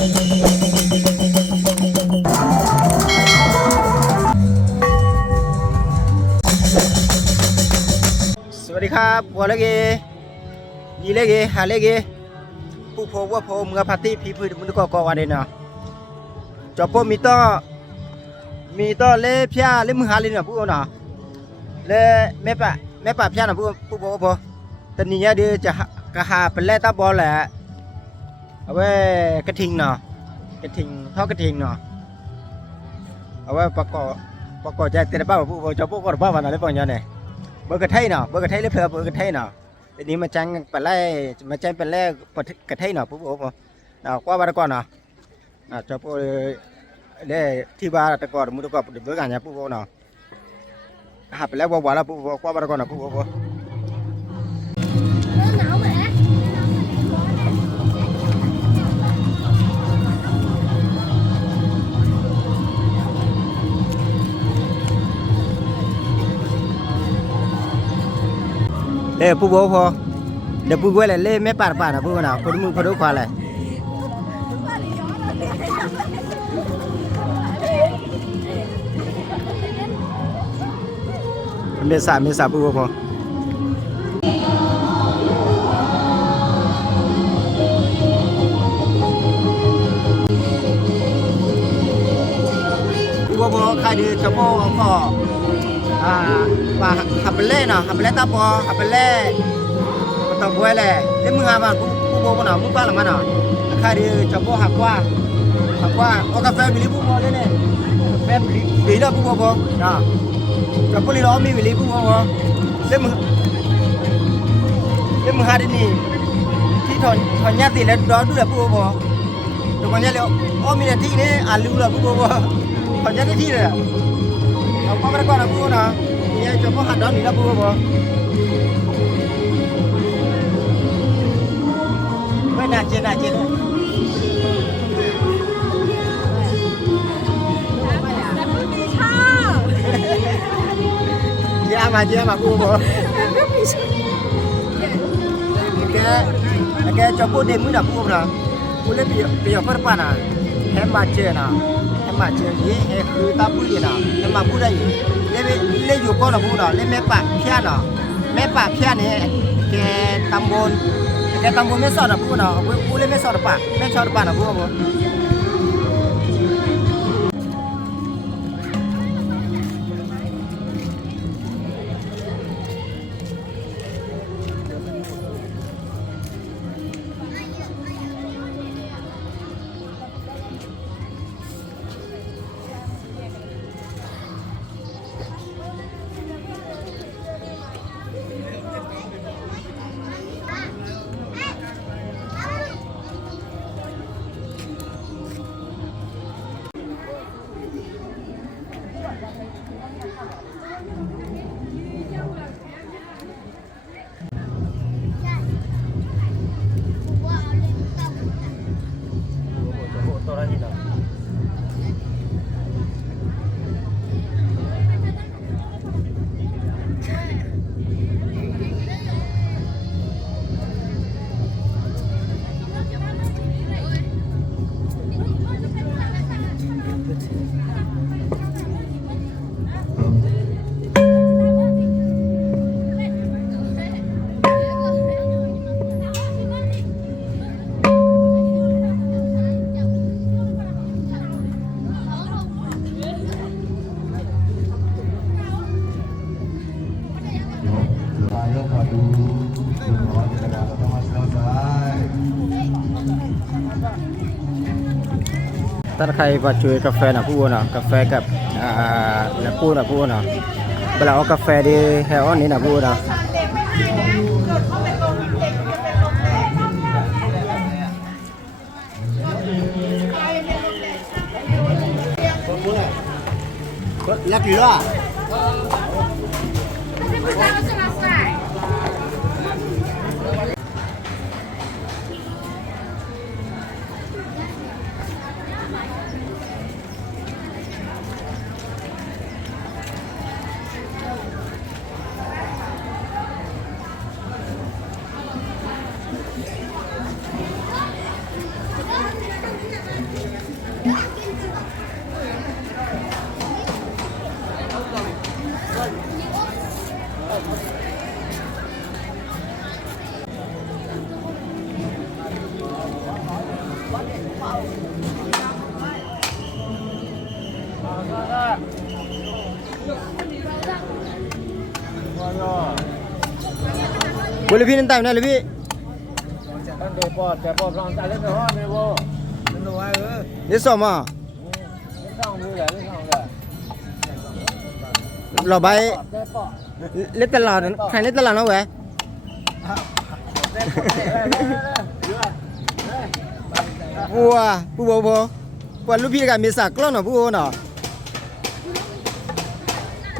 สวัสดีครับบัวเล็กยีเล็กหาเล็กผู้พบว่าพอเมื่อพาร์ตี้พีพื้นมันก็วันเดียวจอบพวกมีต่อเล่พิาเล่มือหาเลยนะผู้น่ะเล่แม่ป่าพิานะผู้บอกว่าพอตอนนี้เดี๋ยวจะกระหาเป็นเล่ตาบอลแหละเอาไว้กระทิงเนาะกระทิงท่อกระทิงเนาะเอาไว้ประกอบใจเตะบ้าผู้บอกจอบพวกก็บ้าวันอะไรบ้างเนี่ยเบอร์กระไทยเนาะเบอร์กระไทยเล่เพื่อเบอร์กระไทยเนาะทีนี้มาจังเป็นเล่กระไทยเนาะผู้บอกว่าเอากว่าวันก่อนเนาะจอบพวกเล่ที่บ้านแต่ก่อนมุดก็เบื่อกันเนี่ยผู้บอกเนาะหาไปแล้วว่าแล้วผู้บอกกว่าวันก่อนเนาะผู้บอกเล่ผู้บอกพอเดี๋ยวผู้บอกเล่ไม่ป่านะผู้บอกนะคนมือพอดูควาเลยเมษาผู้บอกพอผู้บอกใครดีเฉพาะก็ว่าหับไปเล่เนาะหับไปเล่ตาบอหับไปเล่ตะบวยเล่เล่มึงหามาผู้บอกเนาะมึงป้าละมันเนาะใครดีเฉพาะหับว่าเอากาแฟบิลิผู้บอกเล่เนี่ยกาแฟบิลิแล้วผู้บอกเนาะกับปุริล้อมีบิลิผู้บอกเล่มึงหาดินี่ที่ถอนญาติแล้วร้อนดูแลผู้บอกตรงนี้แล้วมีแต่ที่นี่อ่านรู้แล้วผู้บอกถอนญาติที่เลยเอาความรักก่อนนะผู้นะเนี่ยจะพ่อหัดดอนนี่นะผู้บอกไม่น่าเจนเจียมาผู้บอกแกจะพูดเดมือนะผู้นะผู้เล่นเปียกเพื่อป้านะแฮมมาเจนะนี่คือตาผู้ยีนะแฮมมาผู้ได้เล่อยู่ก้อนนะผู้นะเล่แม่ป่าเพี้ยนะแม่ป่าเพี้ยนี่แกตำบลไม่สอดนะผู้นะผู้เล่ไม่สอดป่าไม่สอดป่านะผู้บอกถ้าใครมาช่วยกาแฟนะผู้นะกาแฟกับนะผู้นะเวลาเอากาแฟดีแฮร์ออนนี่นะผู้นะลักกี้ล่ะ บริพินตายนะเลยพี่ เดี๋ยวปอดจะปอดลองใจเล่นหน่อยไม่ว่ามันดูไว้นี่สมอ่ะ เล่นช่องมือเลยเล่นช่องเลย เราไป เล่นปอด เล่นตลาดใครเล่นตลาดนะเว้ย เล่นปอดเ บัวผู้บัวบัววันลูกพี่กับมีสักกล้องหน่อผู้บัวหน่อ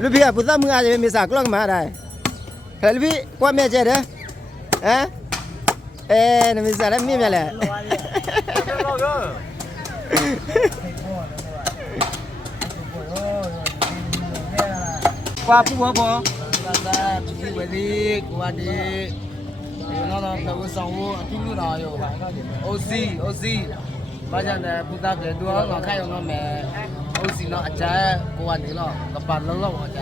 ลูกพี่กับผู้ตั้งมืออาจจะมีสักกล้องมาได้แต่ลูกพี่กว่าแม่เจ๊เด้อนี่มีสักแล้วมีแม่แหละว่าผู้บัวบัว ဒီဝဒီကိုဝဒီနော်တော့ဆောင်ဖို့အထူးလို့တော့ရော OC ဘာကြောင့်လဲပူတာပြေတော့ငါခိုင်အောင်မယ် OC နော်အကြကိုဝဒီတော့ကပတ်လုံးတော့အကြ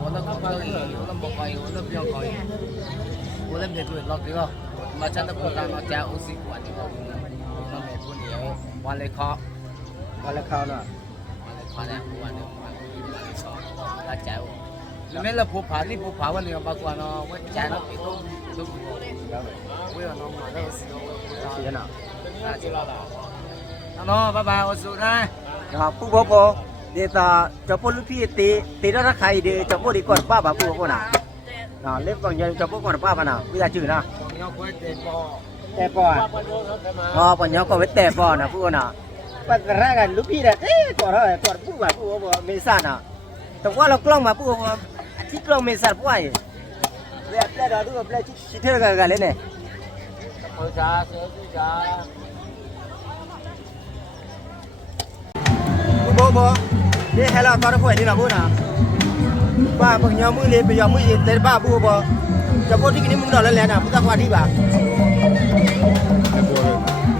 ဘောတော့ကောက်ရီဘောတော့ကောက်ရီဘောတော့ပြောင်းကောက်ရီဘောလည်းမြေတွေ့လောက်ပြီးတော့မချမ်းတဲ့ပူတာတော့အကြ OC ကိုဝဒီတော့နော်မယ်ကိုနေရောဝါလေခေါ် ว่าแล้วเขาน่ะ ဝါလေခေါ်တဲ့ကိုဝဒီအကြလမဲလဖို့ဖာလိဖို့ဖာဝနေပါကွာနော်ဝဲကြမ်းတော့ပြီးတော့လုပ်ပြီးတော့ဝဲတော့မှာတော့စီတော့ เสียน่ะ အားချလာတာနော်ဘိုင်ဘိုင်အဆူတိုင်း ครับผู้บัวบัวเดี๋ยวตาจะพูดลูกพี่ตีได้ราคาเดี๋ยวจะพูดดีก่อนป้าผู้บัวน่ะเล่นก่อนยังจะพูดก่อนป้าป่ะน่ะวิจารณ์จืดนะ ညောက်ခွဲတဲ့ပေါ် แต่ปอ ပါတော့တယ်မှာ อ๋อปัญญาก็ไม่แต่ปอน่ะผู้น่ะปัจจุบันกันลูกพี่เนี่ยก่อนเท่าไหร่ก่อนผู้บัวเมษาน่ะแต่ว่าเรากล้องมาผู้บัวที่กล้องเมษาผู้ไอ้เรียบเรียบเราดูแบบเรียบชิเทอร์กันเลยเนี่ย ဟိုစားဆဲသူစား ผู้บัวนี่ให้เราตอนนี้ผู้ไอ้นี่นะผู้น่ะป้าปัญญามือเลยไปยอมมือเย็นแต่ป้าผู้บัวจะพูดที่กินมึงดอกแล้วแหละน่ะผู้ตะวันที่บ่า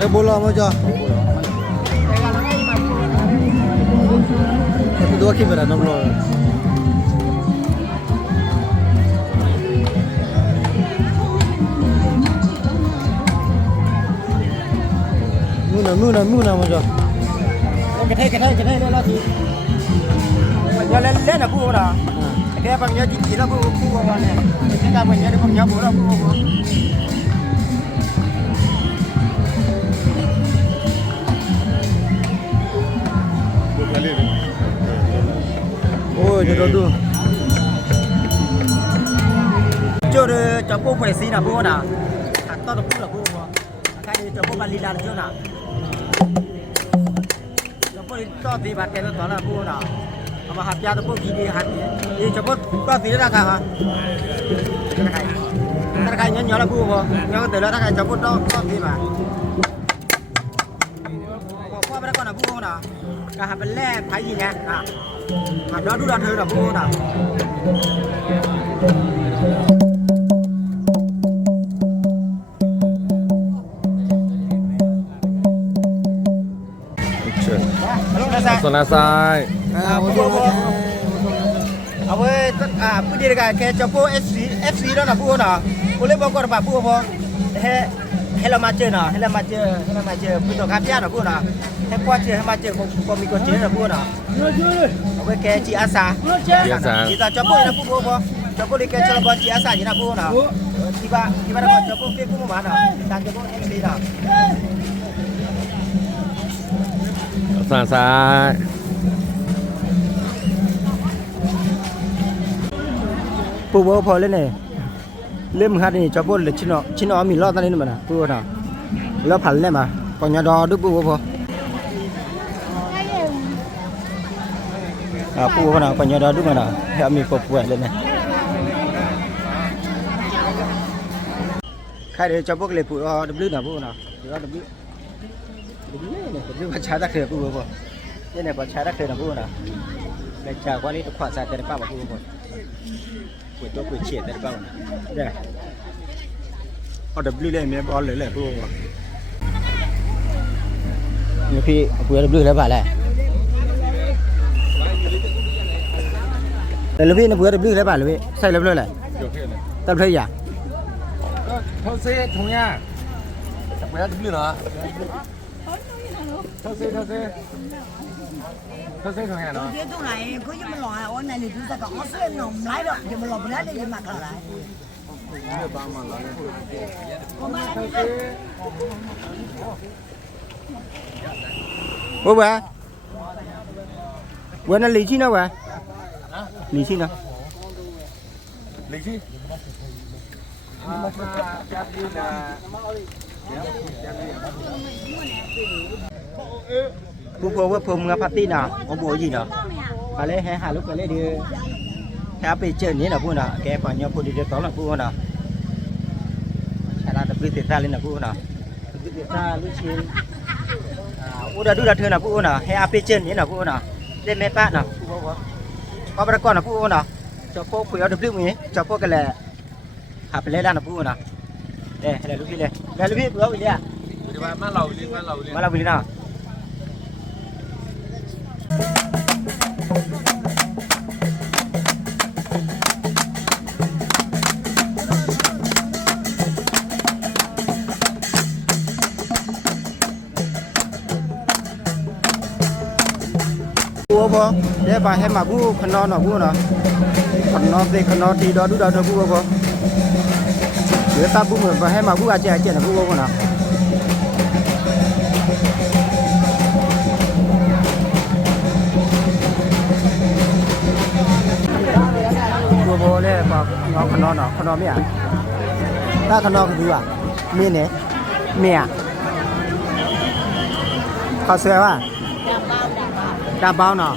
Để bố lo mà cho. Itu dua kibera 6 lo. Muna mà cho. กระเทยได้แล้วทีปัญญาเล่นนะผู้น่ะแค่ปัญญาจีแล้วผู้บัวเนี่ยที่การปัญญาได้ปัญญาบัวแล้วผู้บัว Ôi, cho đó. cho cho cô phải xí là bố nào hạt to được là bố cái này cho cô bạn lila chưa nào cho cô to thì bạn cái đó là bố nào mà hạt da tôi chỉ đi hạt đi cho cô to thì ra cả hả cái nhỏ là bố nhỏ từ đó cái cho cô to thì mà qua bên con là bố nào cả hạt bên lẹ thấy gì nha hạt đó đu đa thôi là bố nào Sana sai. à với tất cả bây giờ cái cho cô FC đó là bố nào cô lấy bao con bà bố không hay là mà chơi nào hay là mà chơi bây giờ cam là bố nào hay qua chơi hay mà chơi còn mình còn chơi là bố nào với cái chị Asa chị ta cho cô là bố không cho cô đi cái cho bọn chị Asa gì là bố nào thì ba là cho cô cái bố mà nào ta cho cô FC nào Sana sai. Phu bố phơi lên này, lên hạt này cho bố là chín nó mình lo ta lên mà nè, phu nào, lo phẳng lên mà, còn nhà đò đức phu bố phu bố nào còn nhà đò đức mà nào, theo mình phục vụ lên này, khai để cho bố lấy phu đập lưới nào phu nào, đập lưới mà trái đất khởi phu bố, cái này còn trái đất khởi nào phu nào, cái trái qua đi được khoản sai cái này bao phu bố quỷ tôi quỷ chết đấy bao đây họ đập lưới lên mấy bó lấy lại phu นี่พี่กูจะบลื้อแล้วป่ะแหละแต่ลูกพี่นี่กูจะบลื้อแล้วป่ะลูกพี่ใส่แล้วบลื้อแหละตับเทีย เขาเซ่ทงย่าจับไปแล้วดื้อเหรอเขาเซ่ทงย่าเนาะ 这东来，可以么来？我那里就在讲，我虽然弄不来了，就么老不来的就嘛搞来。ô bà bữa nay lì chi nào bà lì chi nào lịch chi phụ phụ với phụ ngà party nào có bùa gì nào bà lấy hai lúc bà lấy đi hai bên chơi như nào phụ nào cái bà nhau phụ đi được tóm là phụ nào hay là tập tiền ra lên là phụ nào tiền ra lúc chiều udah dulu dah nak pun nak, hai apa jen ni nak pun nak, dia mepat nak, kau berkau nak pun nak, coba pun ada beli ni, coba kalau hap lelah nak pun nak, lebih berapa beli ah? Malah beli nak. Bố bố, để bà hay mà bố khăn non nó bố nó, khăn non thì đó đu đầu bố bố, người ta bố mà hay mà bố ăn chè là bố bố nó, bố để bà nó khăn non mẹ, ta khăn non cái gì à, miên này, mẹ, khó xưa à? Đảm bảo nào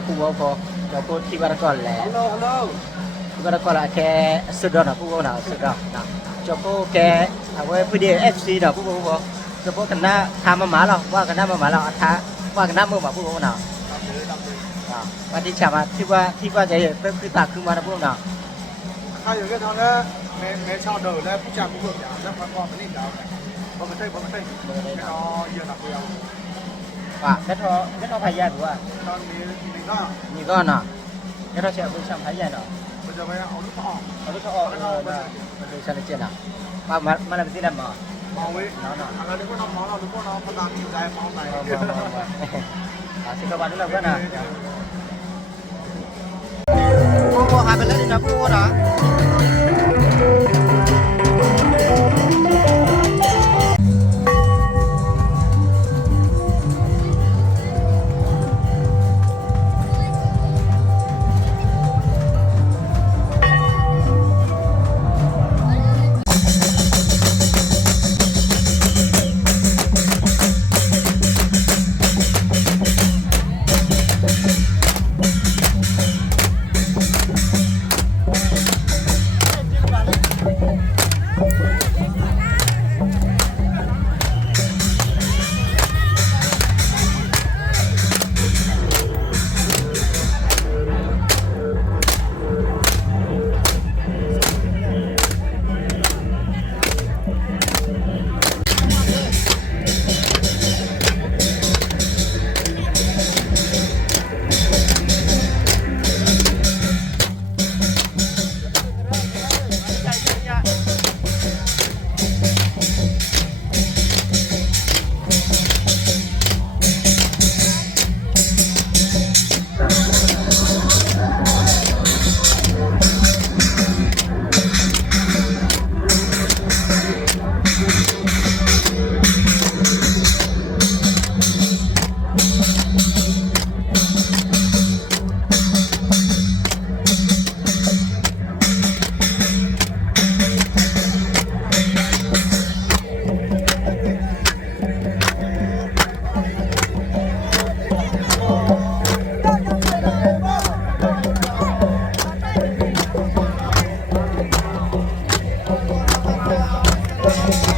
Pukul apa? Jauh tiba rakol le. Hello. Tiba rakol lah ke sudah nak pukul nak sudah. Nah, jauh ke awak pergi FC dah pukul apa? Jauh kena tham malah, wah kena malah atas, wah kena mula pukul nak. Nah,วันฉบับที่ว่าจะคือตักคือมานะพวกน่ะ ถ้าอยู่ที่ทางนั้นแม่ชาวเดินแล้วผู้ชายผู้หญิงแล้วพอมาเล่นดาวพอมาเต้นไม่เอาเยอะหนักเดียว ว่าแม่ทอพายาตัว ตอนนี้นี่ก็ นี่ก็น่ะแม่ทอเสียผู้ชายพายาเนาะ มันจะไปเอาลูกออก เอาลูกเขาออกมันดูชัดเจนน่ะมาแล้วที่นั่นมา มองไว้อะไรนึกว่าน้องมองเรานึกว่าน้องพลังอยู่ใจมองไหน สิกบานี่เราก็น่ะพวกหาไปแล้วนี่นะพวกน่ะ က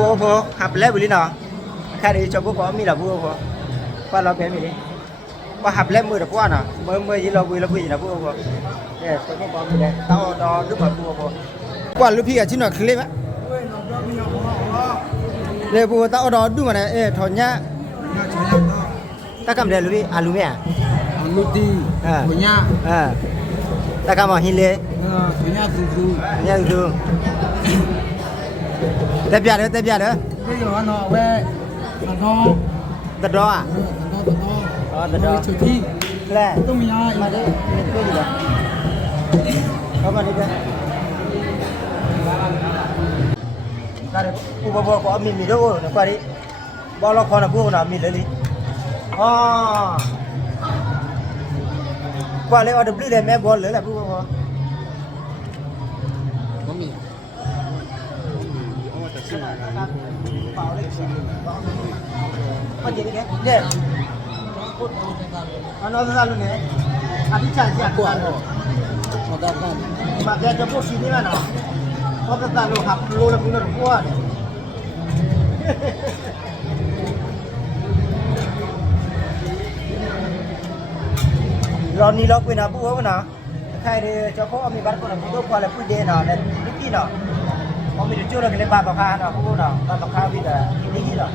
bùa phô hạp lẽ bự nào khai đi cho bố có mi là bùa phô qua lo cái mi đi qua hạp lẽ mưa được qua nào mưa gì lo bự gì là bùa phô nè cho bố có mi đây tao đo nước mà bùa phô qua lúc kia chỉ nói clip á để bùa tao đo đúng mà này thằng nhá ta cầm đây lúc đi alu mẹ Luti, punya, ta cầm vào hin lê punya susu. nha thương tiếp ra nữa Bây giờ nó về, nó tật đó à tật đó chủ thi. lẹ Tôi mình ai mà đấy mình cái gì đó có mà đi cái ta đây bố có mình đâu nó qua đi bao lo con là bố nào mình lấy đi qua lấy order blue mẹ bố lấy là bố có mình. Có gì đấy nè nó ra luôn nè đi chạy chạy Của nó. Nó đã làm. mà cái cho bố xin đi mà nó có cái ta lô học lô là cũng là mua này Ronnie lo quên à bố không nào khai đi cho có mình bắt con là bố qua là quy đề nào nên cái gì nào có mình chưa là cái ba bọc hà nào bố nào ba bọc hà bây giờ cái gì nào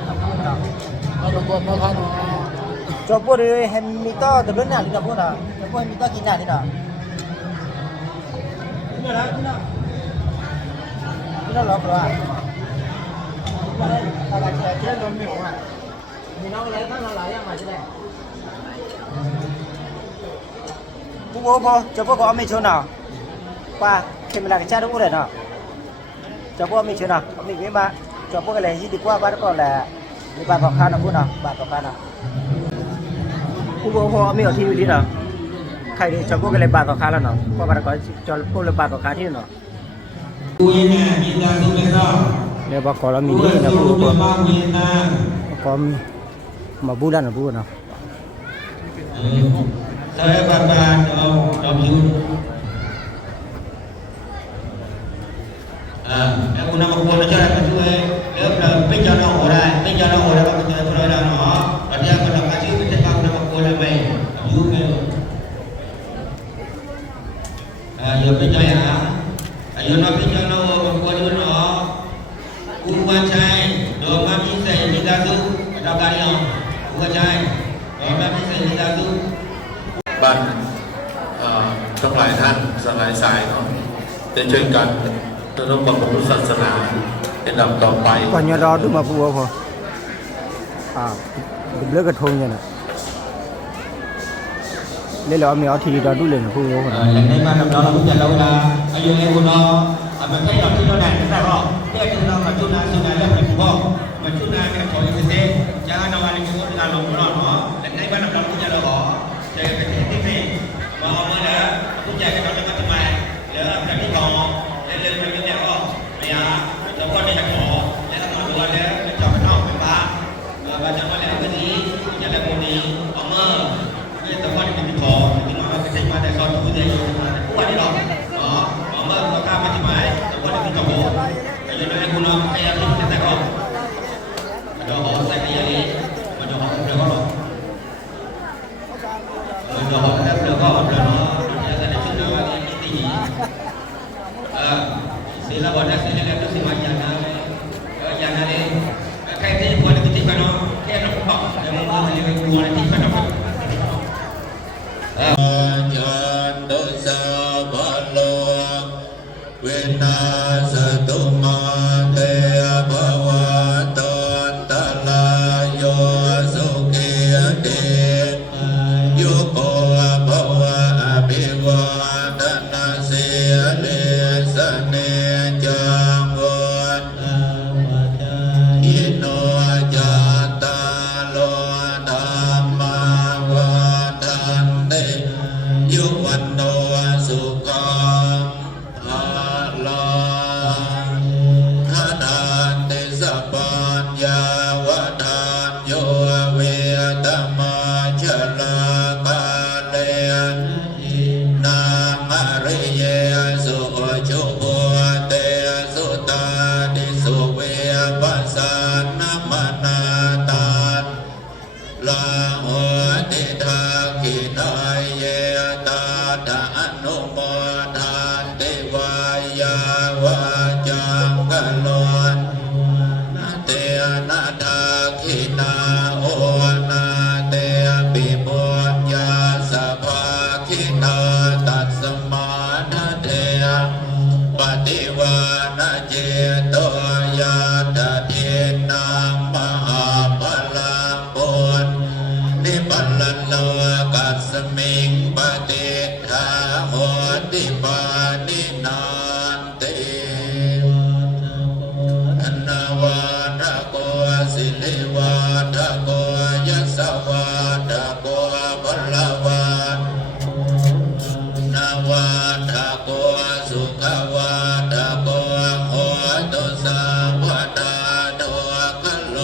Nó có nó khá nó. cho bố đi hem mi to từ lớn nào đi nào bố nào cho bố hem mi to kín nào đi nào nó lọt rồi à ta lại chơi đồn miệng à mình nó lấy nó lại mà thế này bố cho bố có mình chỗ nào qua khi mình làm cái cha đúng rồi nào cho bố mình chỗ nào mình với ba cho bố cái này gì đi qua ba nó còn là ba bọc khăn nào bố nào ba bọc khăn nào bố mình ở thi đi nào khai đi cho bố cái này ba bọc khăn là nào qua ba nó có cho bố là ba bọc khăn thế nào nếu bà có là mình đi là bố có mà bố là bố nào saya bapak Dom Yun. Em muốn làm một cuốn cho emជួយnếu là bây giờ nó ổn rồi, bây giờ nó ổn rồi bạn chơi rồi nó, và theo cái làm cái gì mình sẽ làm một cuốn là mình Yun kêu. Giờ bây giờ hả? Giờ nó bây giờ nó một cuốn Yun nó, quan trai, đồ mang đi xây đi ra du, đào cái gì không? Quan trai, đồ mang đi xây đi ra du. บ้านทั้งหลายท่านสลายสายเนาะได้ช่วยกันเรื่องบำรุงศาสนาเป็นลำต่อไป còn nhớ đó đúng mà phù hợp lỡ cái thôn như này lấy lo mình ở thì đó đúng là phù hợp lần này mà năm đó là cũng nhận đâu là ở dưới này nó mình thấy là khi nó này chúng ta rõ cái chúng nó mà chúng ta là phải phù hợp mà chúng ta cái chỗ như thế chẳng đâu ai cũng có làm nó lần này mà năm đó cũng nhận đâu họ chơi cái thế này mà họ mới đã cũng chạy cái đó cho các bạn để làm cái gì họ để lên cái gì họ bây giờ chúng con đi học họ để các bạn đuổi để cho cái nào phải ba và cho nó làm cái gì cho là cái gì họ mơ cái chúng con đi học họ thì nó cái gì mà để cho chúng tôi cũng phải đi học đó họ mơ có các cái gì mà chúng con đi học họ bây giờ nó cũng nó cái gì cũng phải học đó họ sẽ cái gì mà cho họ cũng được học rồi họ đã được họ rồi nó sẽ là chuyện đó cái gì xin là bọn nó sẽ làm đượcสิ่งอย่างนั้นอย่างนั้นเลยใครที่ควรจะติดไปเนาะแค่เราบอกเดี๋ยวมันจะเรียกควรที่ไปเนาะ Nhân đô sa ba lô Viên na sa tu ma te ba wa ton ta la yo su ki te yo ko ba wa abi wa ta na se le sa ne jang wa ino ja ta lo da ma wa tan te yoวันโนสุขังภาลัง วาจังกะโลนาเตนาทาคินาโอนาเตปิปุญญาสัพพะคินาตัสมานาเตปฏิวานาเจโตยาตเทนังมหาพลังปุญนิปัลลันโลกัสมิงปฏิทาโหติปานินานเตอนาวาทะโกสิลิวาทะโกยัสสวาทะโกพลวานาวาทะโกสุขวาทะโกโหตุสัพพทาโตคัลโล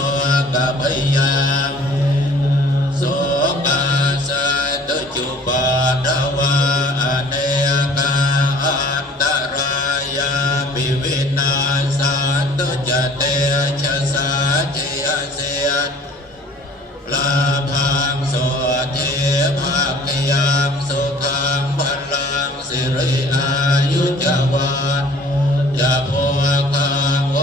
กะพยังโสกาสัตจุปาทวาอเนกาอันตรายาปิวินาสันตุจเตชะสาเจยเสียลาภังโสเทภาคยังสุขังพลังสิริอายุจวันยะโพคังโอ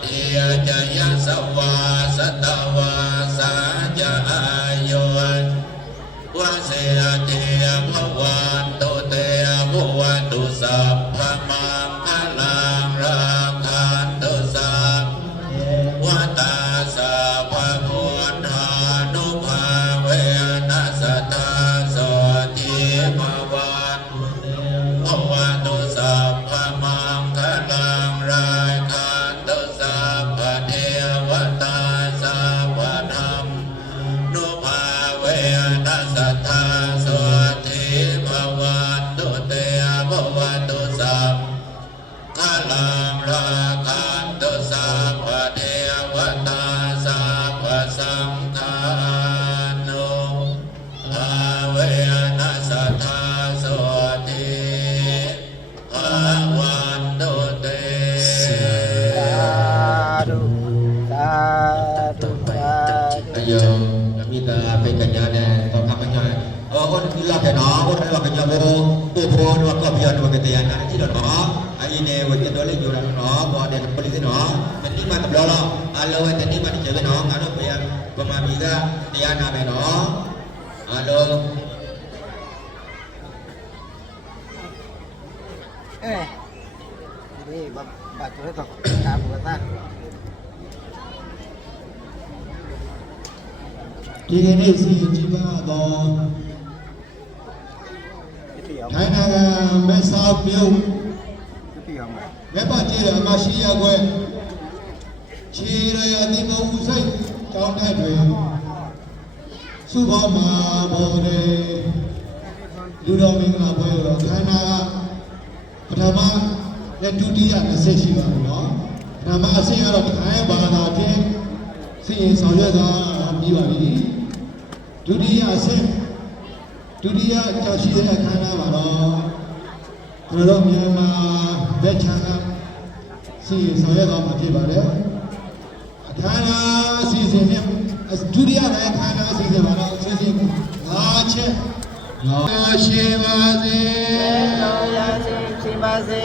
เทียจยสวาสตวาสาจะอายุวะเสเตภวันตุเตภวันตุสัพพมังคลังราคันตุสัพวตาสัพพพุทธานุภาเวนัสสตาโสติภวันภวันตุสัพพมังคลังราคันตุสัพพเทวตาสัพพธรรมนุภาเวนัสสตาโสติภวันตุเตภวันตุสัพพลังราคันตุสัพพเทวตาสัพพสังฆานุภาเวนัสสตาโสติภวันตุเต สาธุสาธุสาธุ Ayo, kami dah pegangnya deh, kau kamarnya. Oh, ini lah kena, oh ini lah kena bobo, dua kopian dua ketian, nanti dah no. Ini wajib dole jualan no, bawa dia ke polisi no. Nanti mana belala, alo nanti mana cewek no, alo bayar pemamiga dia nabe no. Alo. เอ้ยนี่บัตรตัวนี้ต้องตามหัวตา ဒီကနေ့စီကြီးပါတော့ เตี๋ยว ထိုင်းနိုင်ငံမဲဆောက်မြို့ เตี๋ยวมา မဲပတ်ကျဲအမရှိရခွဲခြေရရတိမဦးစိတ်တောင်းတဲ့တွေစုဘောမှာဘော်တယ်လူတော်မင်္ဂလာပွဲတော်ခန္ဓာပထမและဒုတိယ20ရှိပါဘူးเนาะပထမအဆင့်ကတော့ထိုင်းဘာသာဖြင့်စီရင်ဆောင်ရွက်တာပြီးပါပြီဒုတိယအဆင့်ဒုတိယကြောက်ရှိတဲ့အခမ်းအနားမှာတော့ကျွန်တော်တို့မြန်မာဘက်ချန်ကစီရင်ဆောင်ရွက်သွားမှာဖြစ်ပါတယ်အခမ်းအနားအစီအစဉ်နဲ့ဒုတိယပိုင်းအခမ်းအနားအစီအစဉ်မှာတော့အစီအစဉ်5ချက်ရောရှိပါစေ တော်ရစေရှိပါစေ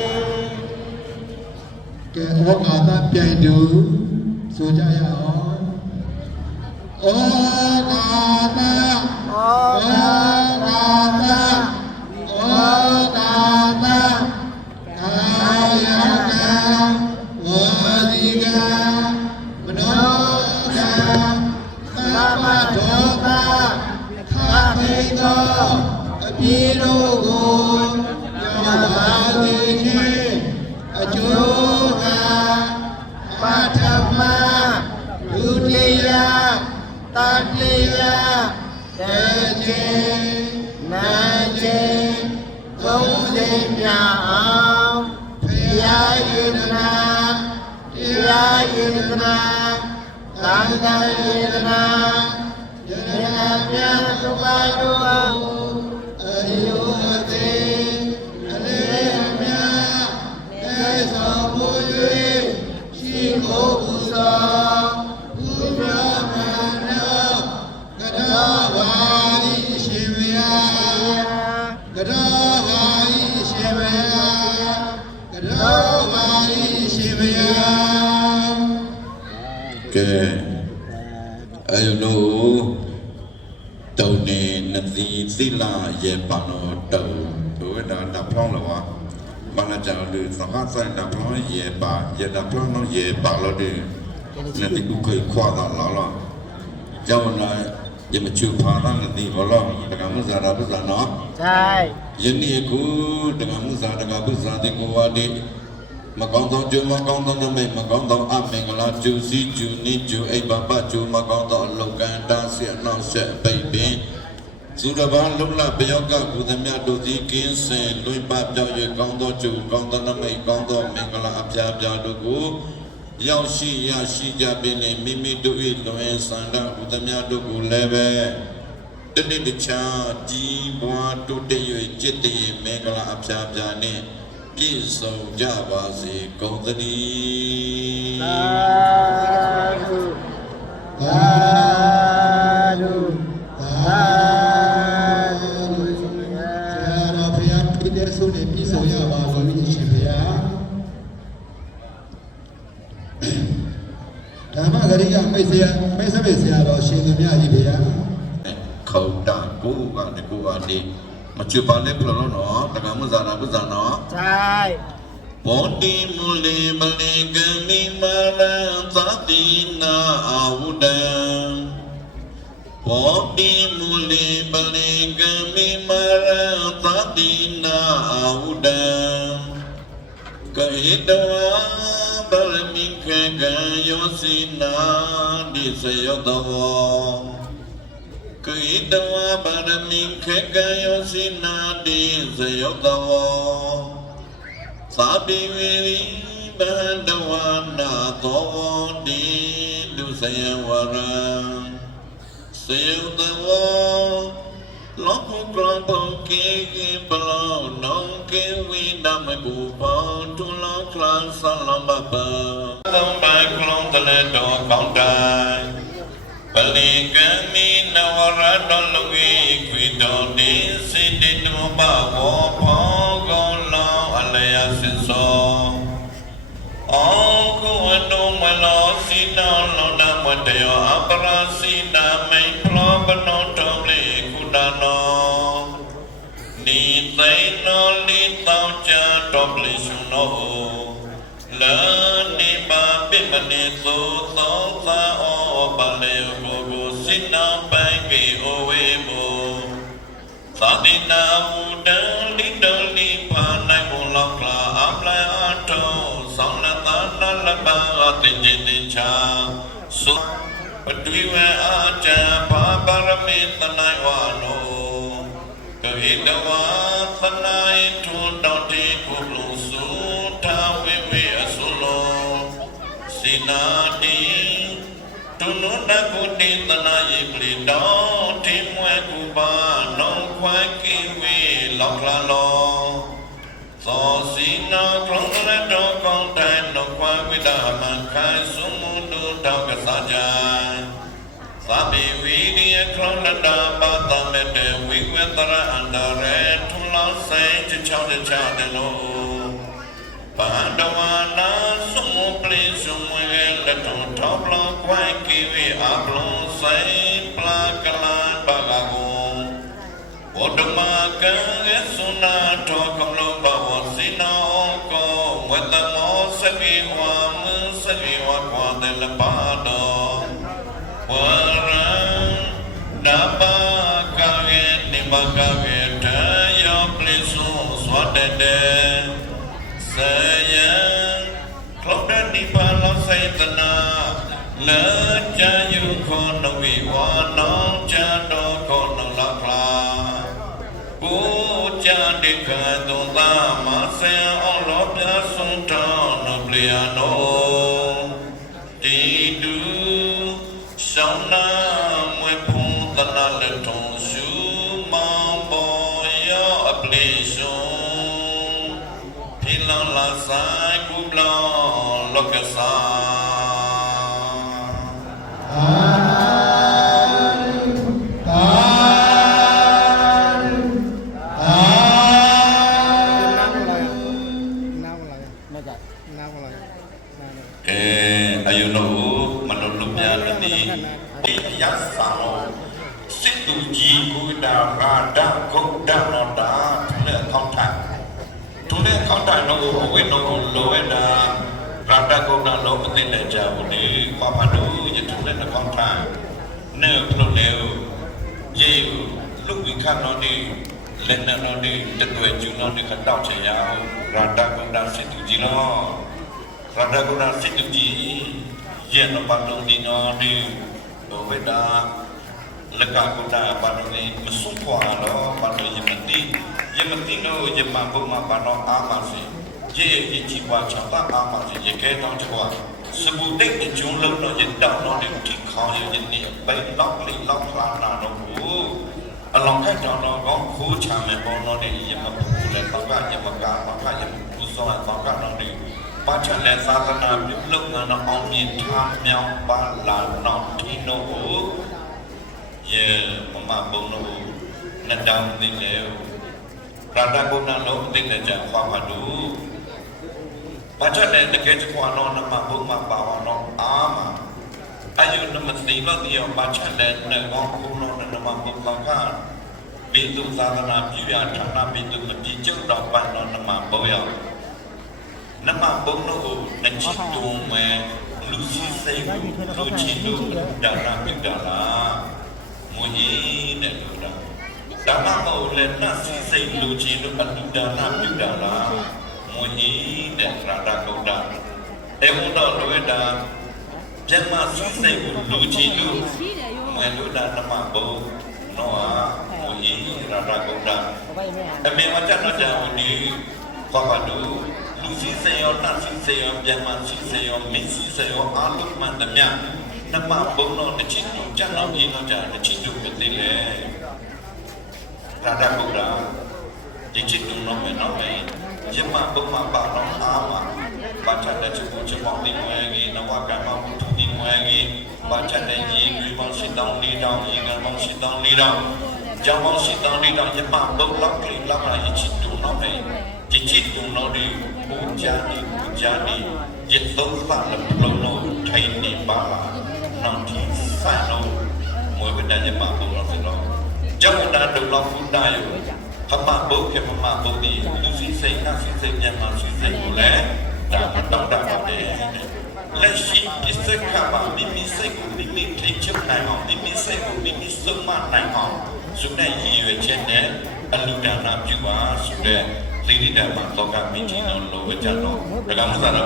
ကဲဩဃာတပြိုင်တူဆိုကြရအောင်ဩဃာတ ဩ ဩဃာတဩဃာတကာယကံဝစီကံမနောကံသမ္မာဒေါသထာခိတောအပြေတို့ကိုရပါစေခြင်းအကျိုးကပထမဒုတိယတတိယတေခြင်းနာခြင်းသုံးစိတ်မြောက်အောင်ဘုရားယတနာတရားယတနာသံဃာယတနာယတနာမြတ်သုဘတို့အယုသေအလေးအမြတ်နေဆောင်မူ၍ရှိခိုးပူဇော်ဘုရားမနောကရောဝါရီရှင်မယာကရောဝါရီရှင်မယာကရောဝါ ke ayo tàu nè nằm gì xí la ye bà nó tàu đối đã đạp long là wa bà là chào được sao hát sai đạp long ye đạp long nó ye bà lo được nên thì cũng cười khoa đó lo cháu nói giờ mà chịu phá ra là gì lo đừng có muốn ra đó bây giờ nó ใช่ giờ này cứ đừng có muốn ra đừng có muốn ra thì cô qua đi mà con tao chú mà con tao mình mà con tao ăn mình là chú si chú ni chú ai ba chú mà con tao lâu càng đa sẽ nó sẽ baby dù là bao lúc là bây giờ các cụ thầy mẹ đồ gì kiến sẽ lối bạp cho về con tao chú con tao mình là áp giá đồ cũ giao si ra bên này mimi đồ ít lối sang đó cụ thầy mẹ đồ cũ lê về đến đi cha chi boa đồ để rồi chết đi mình là áp giá này biết sâu ra ba gì con ta đi ဆုနဲ့ပြည်စုံရပါလို့ညီရှင်ဗျာဓမ္မဂရိကမိတ်ဆရာတော်ရှင်သူမြတ်ကြီးဗျာ khẩu đà cũ và để cô vào đi mà chưa bao lên rồi nó tất cả muốn giờ nó ใช่ bốn đi mua lì bà lì cái mi mà ra giá đi na áo đen bốn đi mua lì bà lì cái mi mà ra giá đi na áo đen cái đó bà lì mình cái yo xin na đi xây yo tao cái đó bà đã mình cái yo xin na đi xây yo tao sabi wili bà đó na to đi du xây wara xây tao lót một con bông kia bao nong kia vi đam mê bù bao tu lót lan salam bà tông bài con ta lên đồ con trai bali kami nawara dolwi kwito di sidi no ba wo po go lo alaya siso aku ando malo sina lo na modeo apara sina mai pro bano doble kudano ni tai no li tao cha doble suno la ni ba bimani so so sa o bale Sina bagi owe mo, sadina muda lidoli panai mulakla aplai ato, samla tanah lebah tinjini cha, so pedui aja paparami tanai wano, kehidawa tanai tu doti kublu sutawiwi asulo, sinadi tunu naku di tanah ibli dong timwe kuba nong kwai kiwi lok lalo so sina krong le do kong tai nong kwai wida man kai sumudu dao ka sajai sabi widi krong le da ba ta me de wi wetara andare thula sai chao de lo Pandawana sumu pli sumu le tu top lo kwai kiwi aplo sai plakalan bagago Odama ka esuna to kamlo bawa sina ko wetamo sagi wa kwa de la pado Wara daba ka ge ni baga ge ta yo pli su swatede Sayang, kalau dah di balas saytana, lecayu kono wiwana jado kono lakla, puja dikado lama saya Allah biasuntan beliano, tidur sauna muepun tanah letong sumamboya aplisun. Hilang lasai kublang lokasai အယုနိုမနုလူပြလတိဒီယသံစစ်သူကြီးကိုတာရာဒဂုတ်တနောတာနဲ့ခေါင်းထိုင်သူနဲ့ခေါင်းထိုင်တော့ဝိနောလိုဝဲတာရာဒဂုတ်တလောမသိတဲ့ကြောင့်ဒီပပတို့ယထုနဲ့ခေါင်းထိုင်နဲ့ဘလို့လဲယေလူဝိခနောဒီလက်နော်ဒီတတွေ့ကျူနော်ဒီခတောက်ချင်ရရာဒဂုတ်တစစ်သူကြီးလောရာဒဂုတ်တစစ်သူကြီးယေနပတုန်ဒီနော်ဒီလိုဝဲတာလကကုတာပါဏိမစုခွာတော့ပါဏိယမတိနိုယမဘုမပါနောအာမစီယေယေချီပွားချတာအာမစီယေကဲတောင်းချွာစဘူတိတ်ကျုံလုံးတော့ယတောင်းတော့ဒီထိခေါင်းယနေဘိလောက်လိလောက်လာနာတော့ဘူးအလောင်းခိုက်တောင်းတော့ကောခိုးချမယ်ပေါ်တော့ဒီယမဘူလေတော့ကယမကာမခယမဘူစောတော့ကတော့ဒီပါချလက်သာသနာပြုလုပ်ငန်းတော့အောင်မြင်ထားမြောင်ပါလာတော့ဒီနို့ယေမမဘုံတို့နတ်တောင်သိလေရာဒဂုဏလုံးသိတဲ့ကြောင့်ခွာဖတ်တို့ဘာချတဲ့တကယ်ခွာတော့နမဘုံမှာပါဝတော့အာမအယုနမသိလို့ဒီအောင်ဘာချတဲ့နဲ့ကောင်းခုလုံးနဲ့နမဘုံကဘိတုသာသနာပြုရဌာနဘိတုမတိကျုပ်တော့ပန်တော့နမဘုံရနမဘုံတို့နချစ်တုံးမဲ့လူစီစိတ်လူချစ်တို့ဒါရပိတလာမွေးတဲ့လူတော်ဒါမှမဟုတ်လည်းနတ်စီစိတ်လူချင်းတို့အလူဒါနပြုတာလားမွေးတဲ့ရာဒဂုတ်တအဲဘုဒ္ဓလိုရတာပြမစီစိတ်ကိုလူချင်းတို့မွေးလို့ဒါနမဘုံနောမွေးရာဒဂုတ်တအမေမချတော့ကြောင့်ဒီဘာပါတို့လူစီစိတ်ရောနတ်စီစိတ်ရောပြမစီစိတ်ရောမင်းစီစိတ်ရောအာလုမှန်သမျှနမဘုံတော်တချစ်တို့ကြောင့်တော့ရင်တော့ကြာတချစ်တို့ပဲသိလေရာဒဂုတ်တဒီချစ်တို့တော့မယ်နော်မယ်ယမဘုံမှာပါတော့အာမဘာချတဲ့ချစ်ကိုချစ်ပေါင်းတင်ဝဲကြီးနဝကမ္မဘုထုတင်ဝဲကြီးဘာချတဲ့ကြီးတွေပေါင်း၈တောင်း၄တောင်းရေကပေါင်း၈တောင်း၄တောင်းကြောင်းပေါင်း၈တောင်း၄တောင်းယမဘုံလောက်ကြီးလောက်လာချစ်တို့တော့မယ်ဒီချစ်တို့တော့ဒီဘူဂျာနီယသုံးပါလဘလုံးတော့ထိုင်နေပါလားနောက်ဒီဆိုင်တော့မွေးတဲ့ယမဘုံတော့ဆိုတော့ကျောင်းသားတို့လောက်ဖူးတာရောခမဘုတ်ကမမဘုတ်ဒီလူစီစိတ်နတ်စီစိတ်ပြန်မှစီစိတ်ကိုလည်းဒါတော့တာပါတယ်လက်ရှိဒီစက်ကပါမိမိစိတ်ကိုမိမိထိချုပ်နိုင်အောင်မိမိစိတ်ကိုမိမိစုံမနိုင်အောင်ဆိုတဲ့ရည်ရွယ်ချက်နဲ့အလူဒါနပြုပါဆိုတဲ့လိတိတမှာတော့ကမိတီနော်လိုဝကြတော့ဒါကမစားတော့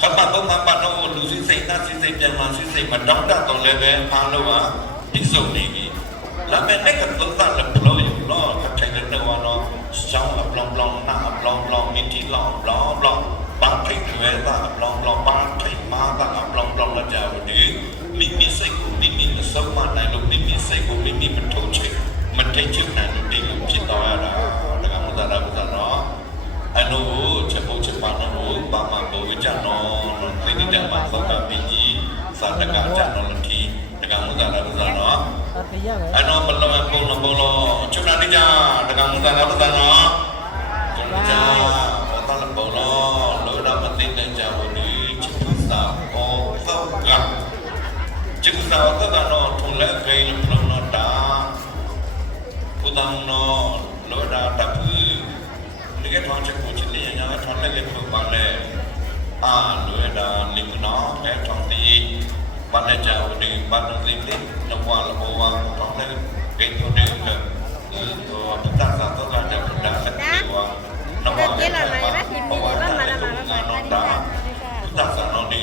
ခမဘုံမှာပါတော့လူစီစိတ်နတ်စီစိတ်ပြန်မှစီစိတ်မတော့တော့လည်းပဲအားလုံးဟာပြည့်စုံနေပြီလာမဲ့နဲ့ကတော့တာလည်းဘလို့ရတော့ထိုင်တဲ့တော့ရှောင်းအပလောင်ပလောင်နာအပလောင်ပလောင်မိတီလောင်ပလောင်ပလောင်ဘာထိတ်တွေတာအပလောင်ပလောင်ဘာထိတ်မာတာအပလောင်ပလောင်လာကြတယ်မိမိစိတ်ကိုမိမိမဆုံးမနိုင်လို့မိမိစိတ်ကိုမိမိမထုတ်ချင်မထိတ်ချင်နိုင်လို့ဒီလိုဖြစ်တော့ရတာဒါကမှသာတော့အနုချက်ဖို့ချက်ပါတော့ဘာမှဘဝကြတော့သိတဲ့မှာသောတာပင်ကြီးသာတကကြတော့လတိဒါကမှသာတော့အနောဘလမပုံလုံးချုံနာတိကြဒါကမှသာတော့ချုံကြဘောတလပုံလုံးလောရမသိတဲ့ကြောင့်ဒီချစ်သာဘောသောကချစ်သာသောကတော့ထုံလဲခိုင်းလုံးတော့တာဘုဒ္ဓံနောလောရတပူဒီကထောင်းချက်ကိုချစ်နေညာထောင်းလည်းပုံပါလေအာလွယ်တာလင်နောအဲထောင်းတီဘာနဲ့ကြောင့်ဒီဘာလို့ဒီနဝါလဘောဝါထောင်းလည်းဂိတ်ထုတ်တယ်တော့ပတာသာတော့ကြတယ်ဒါဆက်ပြီးဝါနဝါလည်းဘာမှမလာတော့တာပတာသာတော့ဒီ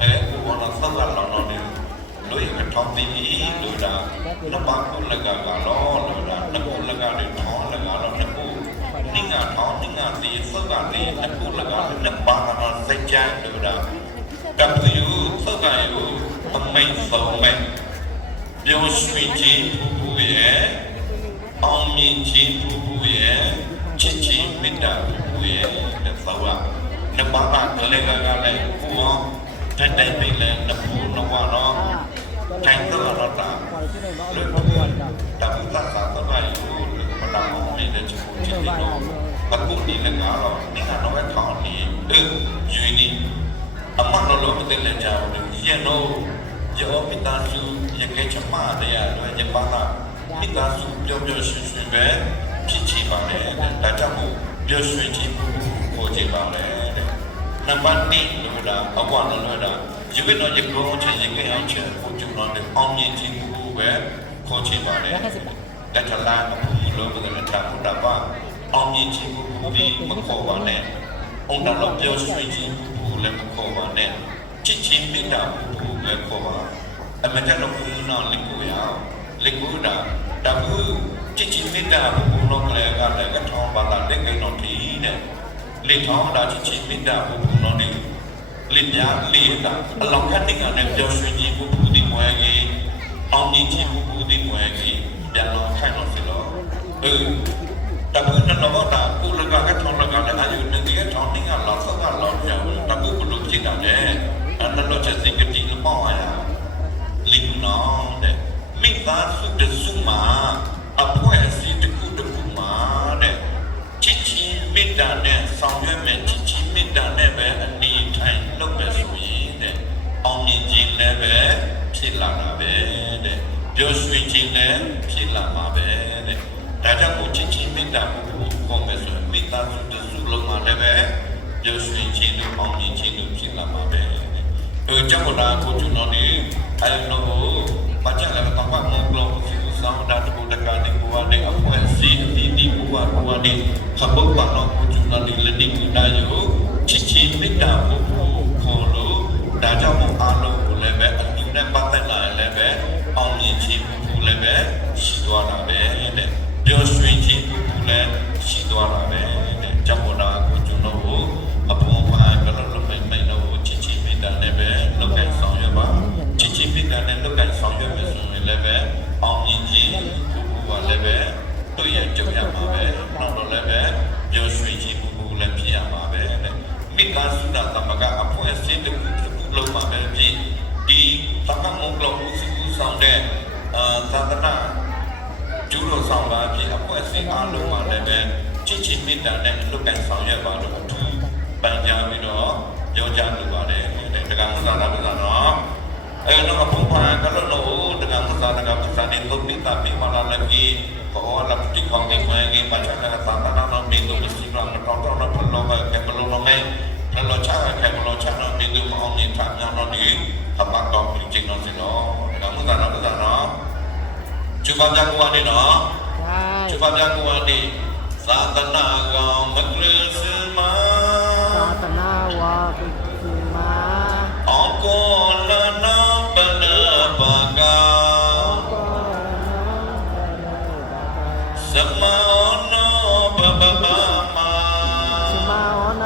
အဲဘောနာသတ်လာတော့ဒီလို့ရထောင်းတီလို့ဒါနဘာကိုလကကတော့လို့ဒါနကိုလကတွေထောင်းလကတော့နကိုနိငါထောင်းနိငါတီသုတ်ကနေနကိုလကနဘာကတော့စိတ်ကြိုက်လို့ဒါကပ်ယူသုတ်ကယူအမိတ်ဆုံးမဲ့ပြောရွှေချင်းဖူးရဲ့အောင်မြင်ချင်းဖူးရဲ့ချစ်ချင်းမေတ္တာဖူးရဲ့တဲ့သောကနဘာကလည်းကလည်းဖူးအောင်တိုင်ပိလဲနဖူးနဝတော့တိုင်တော့တော့တာလို့တာဘူးတာတော့ကယူမတော်အောင်နေတဲ့ချစ်ဖို့ချစ်နေတော့အခုဒီလည်းကတော့ဒီကတော့ထောင်းနေယူနေ见喽，有米大叔也给吃嘛的呀，对，也把那米大叔表表顺顺呗，脾气吧嘞，大家不表顺气不过节吧嘞，那把你对不啦？我管了对啦，因为那一个钱一个样钱，我就那的方面钱不呗，过节吧嘞，但是啦，不了不得个差不多吧，方面钱不比么过吧嘞，我那老表顺气不来么过吧嘞。ချစ်ချင်းမေတ္တာကိုပဲခေါ်ပါအမတတော်ဘုံတော်လက်ကိုရလက်ကိုတာတခုချစ်ချင်းမေတ္တာဘုံတော်ကလည်းကလည်းကထောင်းပါတာလက်ကိန်းတော်တီးတဲ့လက်ထောင်းတာချစ်ချင်းမေတ္တာဘုံတော်နေလက်ပြလေးတာအလောင်းခတ်နေကလည်းပြောရွှင်ကြီးဘုံဒီမွေကြီးအောင်ကြီးကြီးဘုံဒီမွေကြီးပြန်တော့ခိုင်တော့စီတော့တခုတော့တာကိုလကထောင်းလကလည်းအယူနေကထောင်းနေကလောက်စကလောက်ပြောင်းတခုဘလို့ဖြစ်တာလေอันนั้นเราจะสิ่งที่ดีหรือเปล่าอ่ะลิงน้องเนี่ยมิตรสุดจะสุ่มมาอภัยสิตะกุตะกุมาเนี่ยชิชิมิตรเนี่ยสองอย่างเนี่ยชิชิมิตรเนี่ยแบบอันนี้ไทยลูกแบบสุยเนี่ยเอาจริงๆเนี่ยแบบผิดหลักนะแบบเนี่ยเดี๋ยวสุยจริงเนี่ยผิดหลักมาแบบเนี่ยแต่ถ้ากูชิชิมิตรกูคงไม่สวยมิตรสุดจะสุ่มลงมาเนี่ยแบบเดี๋ยวสุยจริงเนี่ยเอาจริงเนี่ยผิดหลักมาแบบจังหวะกูจุดนี้ไอ้โน้ปัจจัยแล้วต้องว่ามุกลงสิ่งสาวดาตุตะการในกูว่าในอภัยสิดีกูว่าในขับรถปั่นกูจุดนี้เล่นดีกูได้อยู่ชิชิมิตรกูโคโลดาจ้ามุอาโลกูเลยแบบอันนี้เนี่ยปัตตานีเลยแบบเอาเงินชิกูเลยแบบชิดว่าแบบเนี่ยเดี๋ยวสวยชิกูเลยชิดว่าแบบจังหวะกูจุดนี้อภพาก็เราไม่เราဒါနဲ့ပဲလောက်ကင်ဆောင်ရွက်ပါချစ်ချင်းမိတာနဲ့လောက်ကင်ဆောင်ရွက်မယ်ဆိုရင်လည်းပဲအောင်မြင်ခြင်းဘူကလည်းပဲတွေ့ရကြုံရမှာပဲနောက်တော့လည်းပဲပြောရွှင်ခြင်းဘူလည်းဖြစ်ရမှာပဲတဲ့မိသားစုတာသမကအဖွင့်စည်းတစ်ခုလုံးမှာပဲဖြစ်ဒီသမမုံကလောဦးစီဦးဆောင်တဲ့သာသနာကျူးလို့ဆောင်ပါဖြစ်အဖွင့်စည်းအားလုံးမှာလည်းပဲချစ်ချင်းမိတာနဲ့လောက်ကင်ဆောင်ရွက်ပါလို့အထူးပန်ကြားပြီးတော့ပြောကြလိုပါတယ်တက္ကမသာနာပဇာနော်နော်ဘုရားကလည်းလို့တက္ကမသာနာကပဇာနေလို့ပိတာပိမလာလည်းကြီးပေါ်လာတိခေါင်းနေဝင်ကြီးပါချာတာသာနာနော်မင်းတို့စီကမတော်တော့ဘလောကကဘလောနမဲဘလောချာကဘလောချာနော်မင်းတို့မအောင်နေတာညောင်းတော့ဒီအပတ်တော့ပြင်ချင်းတော့စီနော်တက္ကမသာနာပဇာနော်ကျူပါကြကွာနေနော်ကျူပါကြကွာနေသာသနာကောင်မကလစမသာသနာဝါអង្គលនបលបកាសមោណបបបាមាសមោណ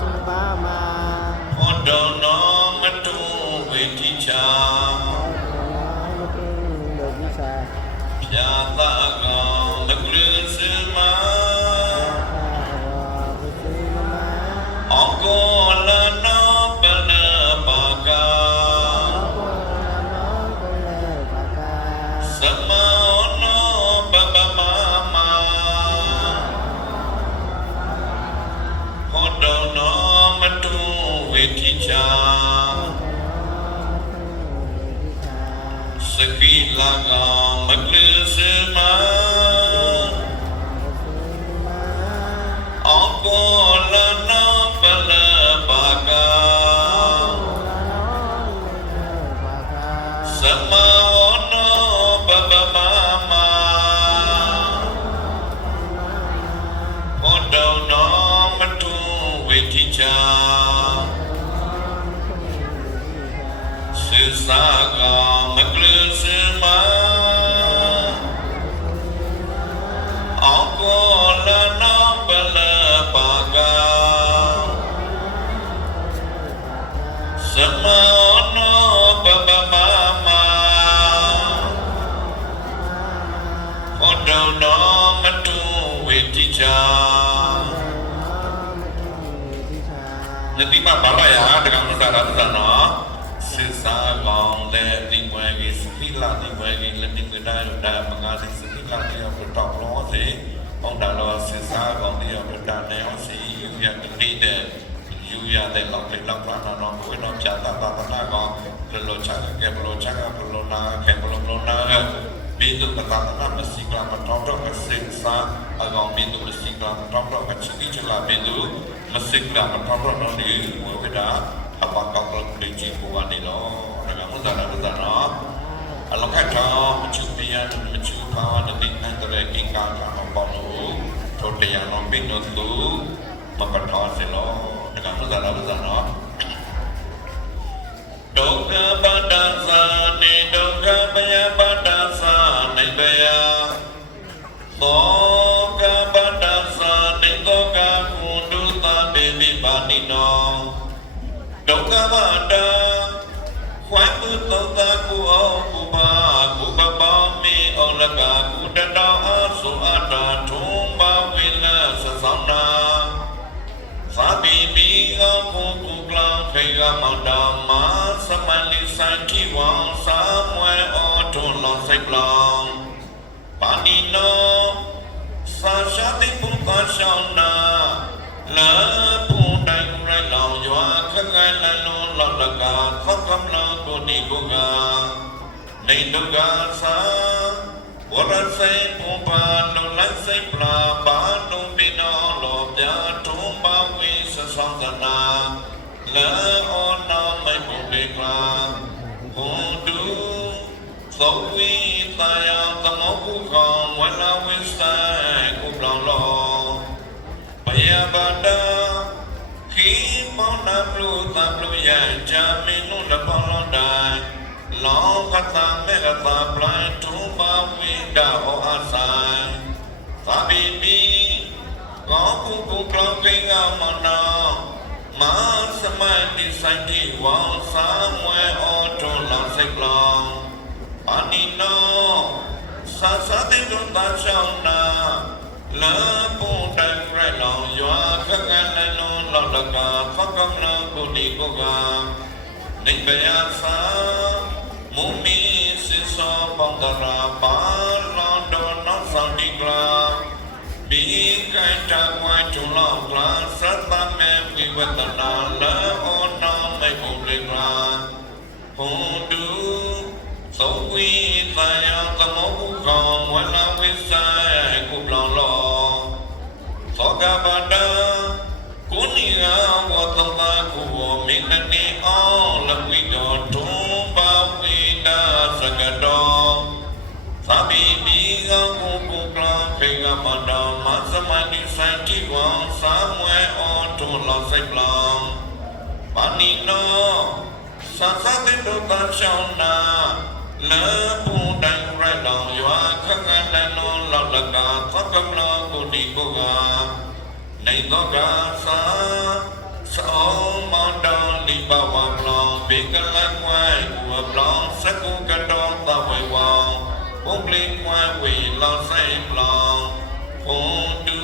សុបាមាហដនមតុវេទិឆាយាតាកំមគ្រឿសមាអង្គលនสกิลากามกลือสมาองโกลนาปลปากาสมาโนปปมามาโอดโนมตุเวทิจาสากามกลือสมาองโกลนาปลปากาสมาโนปปมามาโอดโนมตุเวทิจาNanti mah bapak ya dengan masyarakat sana. Sisa gong le di bagi sekila di bagi lebih kedai udah mengalir sekila dia bertak loh sih. Orang dah loh sisa gong dia bertak neo sih yang gede deh. ယူရတဲ့လောက်လေးလောက်လာတော့ဘယ်တော့ပြတာပါတာကောလောလောချာကဲဘလောချာကဘလောနာကဲဘလောနာမိတုပတာနာမစီကမတော်တော့မစင်စာအကောင်မိတုမစီကမတော်တော့မချီချလာမိတုမစင်ကမတော်တော့နော်ဒီဝေဒာအပကောက်လေးချီပူကနေလောဒါကမသာနာမသာနာအလောကတော်မချူပြရမချူပါဝတိနန္တရေကိကာကတော့ပေါ့လို့ထိုတရားတော်ပိနိုသူမပတော်စလောဒါကမသာနာမသာနာဒုက္ခပတ္တသာနေဒုက္ခပယပတ္တသာနေပယသောကပတ္တသာနေသောကကုန္တုသဘေမိပါဏိနောဒုက္ခပတ္တဝိပုတ္တသကုဩကုပါကုပပောမိဩလကကုတတောအသုအတ္တထုံဘဝိလသသောနာသာဘိပိအောကုကုကလံခေကမောတ္တမသမန္တိစံခိဝံသာမွေအောထုလောစိတ်လောပါဏိနောသာရှတိပုပ္ပရှောင်းနာလာပုန်တိုင်ရိုင်လောင်ရွာခက်ခဲလလုံးလောက်လကသောကမ္လကိုနိကုကနေတုကသာဝရစေပုပ္ပလုံလိုက်စိတ်ပလာပါတုံပိနောလောပြထုံပါဝိသသောသနာလာအောနာမိတ်ပုလေကလာဘုံတုသောဝိတယံသမောကုကံဝလဝိသံကုပ္ပလောဘယဗတခိမောနပလုသပလုယံဇာမိနုလပောလောဒိုင်လောကတမေကတပလန်ထုံပါဝိဒဟောအဆိုင်သာဘိပိကောကုကုကလောကိငမနာမာသမန္တိစံတိဝံသာမွေအောထုလောစိတ်လောပါဏိနောသာသတိတုတချောင်းနာလာပုန်တိုင်ရိုင်လောင်ရွာခက်ခဲလလုံးလောက်လကသကမ္လကုဏိကုကနေပယသာမုမီစိသောပေါန္တရာပါလောင်းတော်နောက်ဆောင်ဒီကလာဘီကိုင်တာဝိုင်းထုံလောက်ကလာသတ္တမေဝိဝတနာလာအောနာမေဘုလေကလာဘုံတုသောဝိသယသမောကုကံဝလဝိသံကုပ္ပလောလောသောကပတ္တကုဏိယဝတ္တသကုဝမိနတိအောလဝိတောထုံပါဝိဒါသကတောသဗ္ဗိပိကောကုကုကလံခေကမတ္တမသမန္တိစံတိဝံသာမွေအောထုလောစိတ်လောပါဏိနောသာသတိတုတချောင်းနာလာပုန်တိုင်ရိုင်လောင်ရွာခက်ခဲလလုံးလောက်လကသကမ္လကုဏိကုကနေသောကသာသောမန္တလိပဝံလောဘေကလကွိုင်ဝလောစကုကတောသဝေဝံပုပ္ပလိကွိုင်ဝေလောဆိုင်လောဘုံတု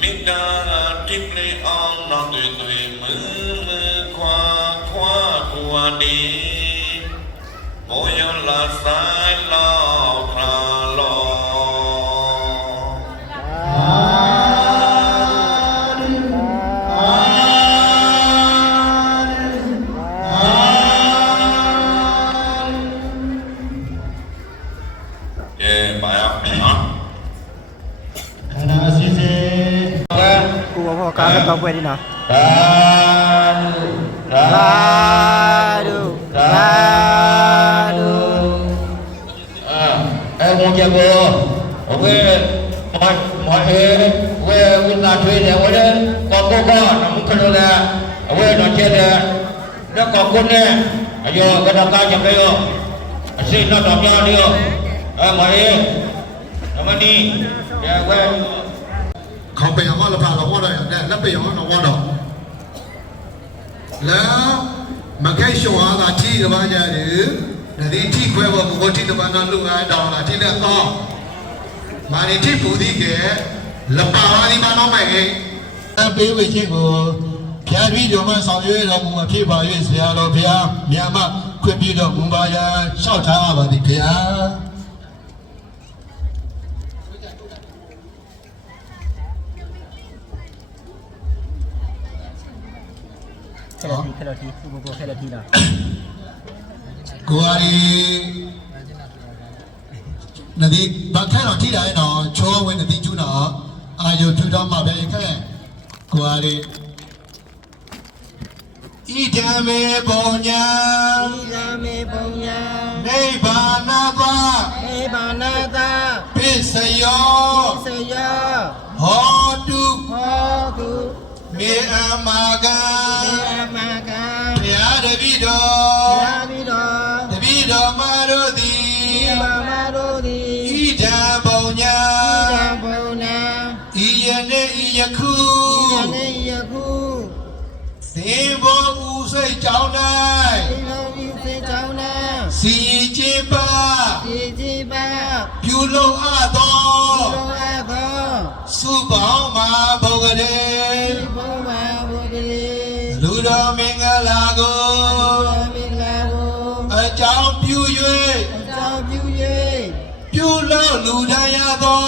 မိတ္တာတိပလေအောင်နောင်တွေမူခွာခွာကွာနီမောယလာဆိုင်လောက်ခါလောกูว่าพ่อการต้องไปดินะ သာ ดุ ဘုံကြဘောဝေမဟေဝေဝိနာထွေးတယ်ဝေကောကောကနမခလို့လားအဝေတော့ကျတဲ့တော့ကောကုနဲ့အယောကတကားကြံရောအစိတော့တော်များတယ်ရောမဟေနမနီရဝေ เขาไปยังว่าเราพาเราว่าเราอย่างนี้แล้วไปยังว่าเราว่าเราแล้วมันแค่ชัวร์ว่าที่เราบ้านเนี่ยหรือในที่คุยว่าบุคคลที่เราบ้านนั้นลูกไอ้ดาวนะที่เนี่ยต้องมาในที่ผู้ที่แก่เราป่าวที่บ้านน้องใหม่เองแต่ปีวิจิตรแค่ที่เดี๋ยวมันสอง月เรามุ่งพี่บ่าวเสียเราเพียเมียมาคุยพี่เรามุ่งบ่าวชอบท้าบ่าวที่เพีย ခက်လို့တီဘိုခက်လို့တီနော် ကိုရီနဒီဘာခဲတော့ထိတယ်နော်ချောဝင်နဒီကျူနော်အာယုထူတော်မှာပဲခဲကိုရီဣဒံမေပုံညာ ဤကမေပုံညာ နိဗ္ဗာနသ နိဗ္ဗာနတ ပစ္စယော စယ ဟောတု ဟောတု မေအမာကံ သေမကံ ဘုရားတပည့်တော် ရာဘိတော် တပည့်တော်မတို့သည် ဤမမတို့သည် ဣဒံပုံညာ ဤကပုံညာ ဤယနေ့ဤယခု ယနေ့ယခု သင်္ဘောဥစိတ်ကြောင်း၌ ဒီလိုဤစေကြောင်းနာ စီရင်ခြင်းပါ ဒီကြည်ပါ ပြုလုပ်အပ်သော လောအပ်သော စုပေါင်းမှာဘုဂရေ ဒီဘုံမှာဘုဒ္ဓေ လူတော်မင်္ဂလာကို မင်္ဂလာကို အကြောင်းပြု အကြောင်းပြု၍ ၍ပြုလုပ်လူတိုင်းရသော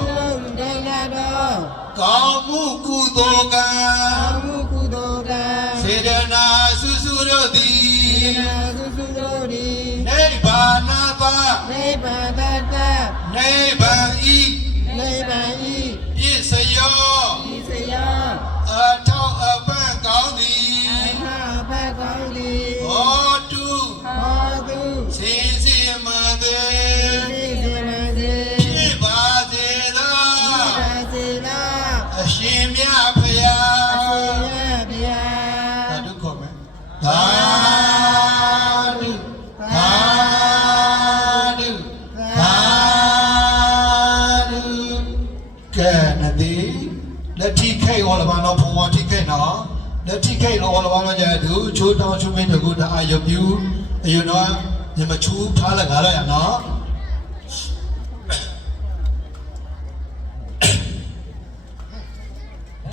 ပြုလုပ်တိုင်းလာတော့ ကောင်းမှုကုသိုလ်ကံ အာမှုကုသိုလ်ကံ စေတနာစုစုတို့သည် ဒီနာသုစုတို့သည် နိဗ္ဗာနသ နိဗ္ဗာန်တတ နိဗ္ဗာန်ဤ နိဗ္ဗာန်ဤ ပစ္စယော ဒီစယ အထောက်အပံ့ကောင်းသည် အမဘတ်ကောင်းသည် ဟောတု ဟောတု စင်စီမသွေ ဒီစေမစေ ဖြစ်ပါစေသော သာစေလာ အရှင်မြတ်ဖရာ အရှင်ရဗျာ သာဓုခေါ်မယ်သာဓုသာဓုသာဓုကဲနတိလက်ထိခိတ်ဟောလဘာနော်ဘုံဝထိခိတ်နော်လက်ထိခိတ်ဟောလဘာနော်ကြသူချိုးတောင်းချုံမင်းတကူတအာရုပ်ပြုအယူနော်ညမချူထားလိုက်ကြတော့ရနော်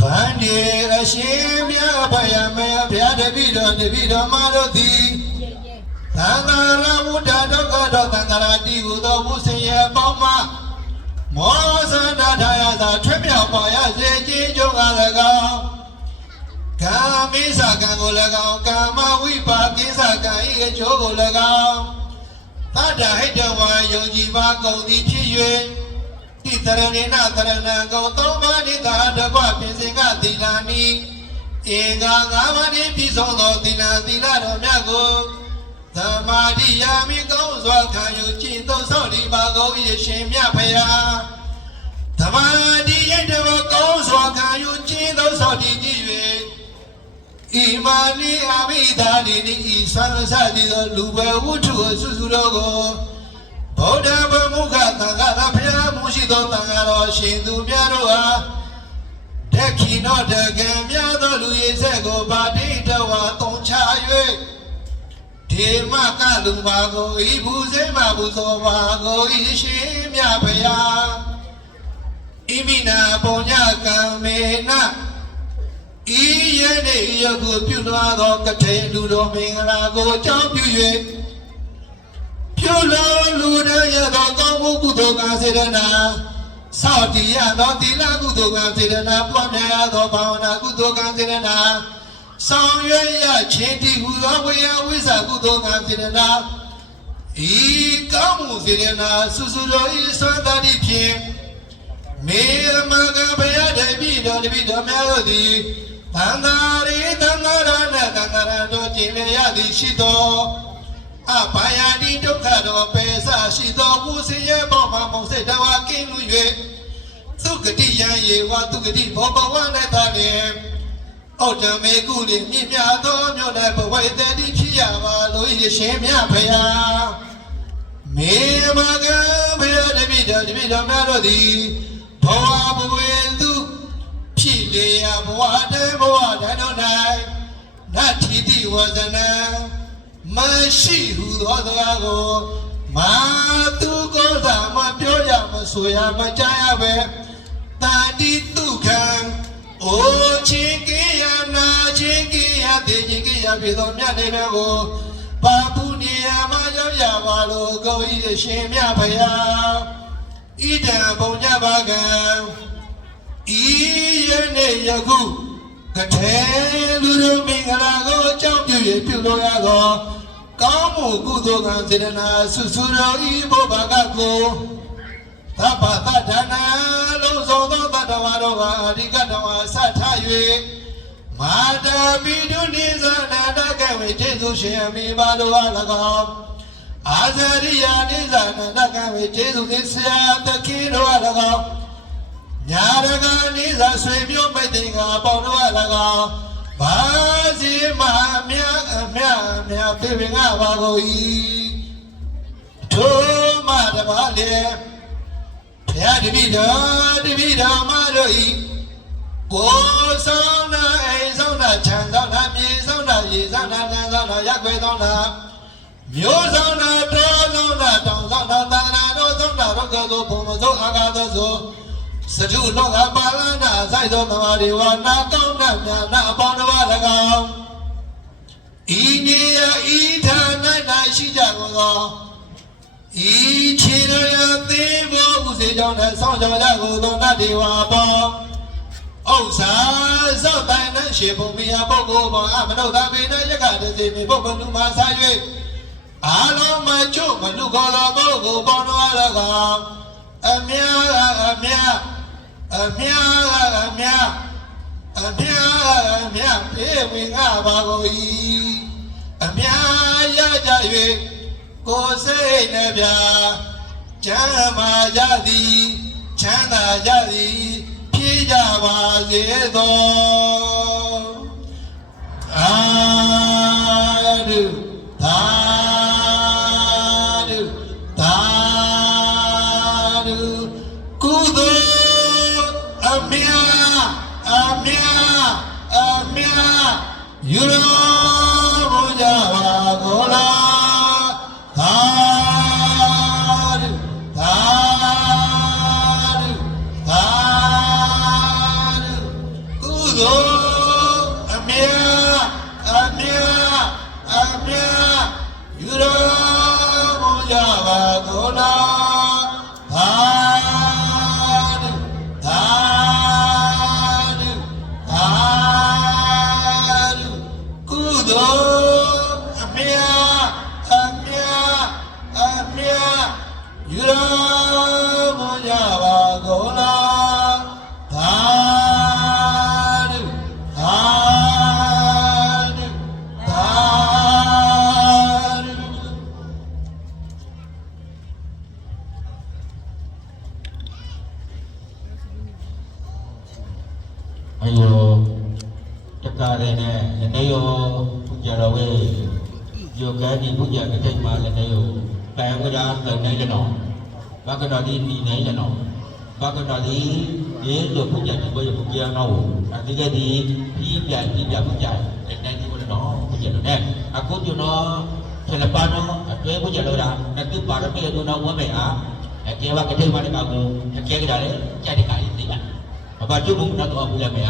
ဗန္ဒီအရှင်မြတ်ဘယမေဘုရားတပည့်တော်မတို့သည်သံဃာရဝုဒ္ဓဒုက္ခတော်သံဃာရတိဟုသောဘုဆင်ရဲ့ပေါင်းမှာမောဇန္တထာယသာထွတ်မြောက်ပါရစေခြင်းကြောင့်၎င်းကာမိစ္ဆာကံကို၎င်းကာမဝိပါကိစ္ဆာကံဤအကျိုးကို၎င်းသတ္တဟိတဝါယုံကြည်ပါကုန်သည်ဖြစ်၍တိတရဏိနတရဏံကောသုံးပါးနိသာတကွပြင်စင်ကသီလာနိဧကငါးပါးနှင့်ပြည့်စုံသောသီလတော်မြတ်ကိုသမာဓိယာမိကောင်းစွာခံယူကျင့်သုံးဆောင်ဒီပါကုန်၏ရှင်မြတ်ဖရာသမာဓိရဲ့တော်ကောင်းစွာခံယူကျင့်သုံးဆောင်ဒီကြည့်၍ဣမာနိအမိသာနိဤသံဃာတိသောလူပဲဝတ္ထုအစုစုတော်ကိုဗုဒ္ဓဘမုခသံဃာတော်ဖျားမှုရှိသောသံဃာတော်ရှင်သူများတို့ဟာတက္ခိနောတကံများသောလူရည်ဆက်ကိုဗာတိတဝါတုံချ၍ဒေမကလူပါကိုဤဘူးစေမဘူးသောပါကိုဤရှင်မြတ်ဖျားဣမိနာပုံညကံမေနဤယနေ့ယခုပြုလွှားသောကထေလူတော်မင်္ဂလာကိုအကြောင်းပြု၍ပြုလို့လူတိုင်းရသောကောင်းမှုကုသိုလ်ကစေတနာစောင့်တည်ရသောသီလကုသိုလ်ကစေတနာပွားများရသောဘာဝနာကုသိုလ်ကစေတနာဆောင်ရွက်ရခြင်းတည်ဟူသောဝေယဝိဇ္ဇာကုသိုလ်ကစေတနာဤကောင်းမှုစေတနာစုစုတော်ဤသွမ်းသာသည့်ဖြင့်မေမကဘယတပိတော်တပိတော်များတို့သည်သံဃာရေသံဃာရဏသံဃာရတို့ကျင့်လျက်သည်ရှိသောအဘာယတိဒုက္ခတော်ပေစရှိသောကုသရေပေါ်မှာမုံစိတ်တော်ကင်းလူ၍သုဂတိယံယေဝသုဂတိဘောဘဝ၌သာလျင်ဩတ္တမေကုလိမြင့်မြတ်သောမြို့၌ဘဝတည်းဖြစ်ရပါလို့ရှင်မြတ်ဖရာမေမကဘယတပိတော်များတို့သည်ဘဝဘဝသူဖြစ်လေရဘဝတည်းဘဝတိုင်းတို့၌နတ္ထိတိဝဇနံမရှိဟုသောစကားကိုမာသူကိုယ်သာမပြောရမဆိုရမကြားရပဲတာတိတုခံအိုချင်းကိယနာချင်းကိယတေချင်းကိယဖြစ်သောမြတ်နေတော်ကိုပါပုနေယမရောက်ရပါလို့ကိုယ်ဤရှင်မြတ်ဖရာဣဒံဘုံညပါကံဤယနေ့ယခုကထေလူတို့မင်္ဂလာကို ပြုလို့ရသောကောင်းမှုကုသိုလ်ကံစေတနာဆုစုတော်ဤဘောဘာကကိုသဗ္ဗတဒါနာလုံးစုံသောတတ္တဝါတို့ကအဓိကတဝါဆထား၍မာတာပိဒုနိသနာတကဝေကျေသူရှင်အမိပါတို့အား၎င်းအာဇရိယာနိသနာတကဝေကျေသူသစ္စာတခိတို့အား၎င်းညာရကနိသဆွေမျိုးမိတ်တင်ကပေါတို့အား၎င်းဘာစီမမြအမြပြေပင်ကပါကိုဤထိုမတပါလေဘုရားတပိတော်မတို့ဤကိုဆောင်နာအိမ်ဆောင်နာခြံဆောင်နာမြေဆောင်နာရေဆောင်နာနန်းဆောင်နာရက်ွယ်ဆောင်နာမျိုးဆောင်နာတောဆောင်နာတောင်ဆောင်နာသာနာတို့ဆောင်နာရောကသောဘုံမသောအာဃာသောဆိုစတုလောကပါဠနာဆိုင်သောသမာဓိဝါနာကောင်းနာမြာနာအပေါင်းတစ်ပါး၎င်းဤနေယဤဌာန၌ရှိကြကုန်သောဤခြေတော်ရသေးဘောဥစေကြောင့်လည်းဆောင်းကြော်ကြကုန်သောနတ်ဒေဝပေါင်းဥစ္စာဇောတိုင်နှင့်ရှေဘုံမီယာပုဂ္ဂိုလ်ပေါင်းအမနုဿမေနယကတစေမိပုဂ္ဂိုလ်လူမှဆာ၍အာလုံးမချုမလူခေါ်သောပုဂ္ဂိုလ်ပေါင်းတို့အား၎င်းအမြပြေဝင်ငါပါကိုဤအမြရကြ၍ကိုယ်စိတ်နှပြချမ်းသာကြသည်ချမ်းသာကြသည်ဖြည့်ကြပါစေသောအာဒုသာဒုသာဒုကုသိုလ်အမြယူတော်မူကြပါကုန်လားသာဓုသာဓုသာဓုကုသိုလ်အမြယူတော်မူကြပါကုန်လားသာဓုသာယူတော်မူကြပါကုန်လားသာဓုသာဓုသာဓု အယောတက္ကရနဲ့လည်းယောပူဇော်တော်ဝေယောဂန်ဒီပူဇော်ကတိတ်မှာလည်းယောတန်ဝရလုံနေကြတော့ဘာကတော်ဒီဒီနေကြတော့ဘာကတော်ဒီဒီလိုပူဇော်ဒီဘယ်ပူဇော်တော့အတိကဒီပြီးပြန်ပူဇော်တဲ့တိုင်းဒီဘယ်တော့ပူဇော်တော့အခုကျွန်တော်ဆလပါတော့အတွဲပူဇော်လို့တာတူပါရမေတို့တော့ဝမ်းမယ်အားအကျေဝကတိတ်မှာလည်းကောက်ကိုအကျဲကြတယ်ကြက်တကလေးသိတာဘာကျုပ်ဘုံတော့ဘူးလည်းမရ